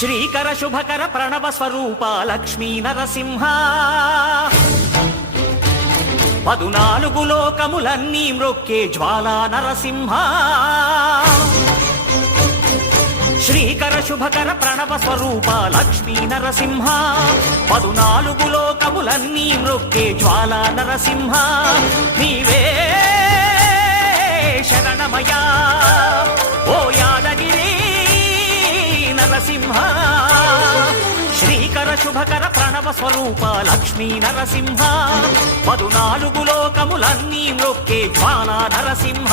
శ్రీకర శుభకర ప్రణవ స్వరూప లక్ష్మీ నరసింహ 14 లోకములన్నీ మ్రొక్కే జ్వాలా నరసింహ శ్రీకర శుభకర ప్రణవ స్వరూప లక్ష్మీ నరసింహ 14 లోకములన్నీ మ్రొక్కే జ్వాలా నరసింహ నీవే శరణమయా ఓ యాదగిరి నరసింహ శ్రీకర శుభకర ప్రణవ స్వరూప లక్ష్మీ నరసింహ 14 లోకములన్నీ మ్రొక్కే జ్వాలా నరసింహ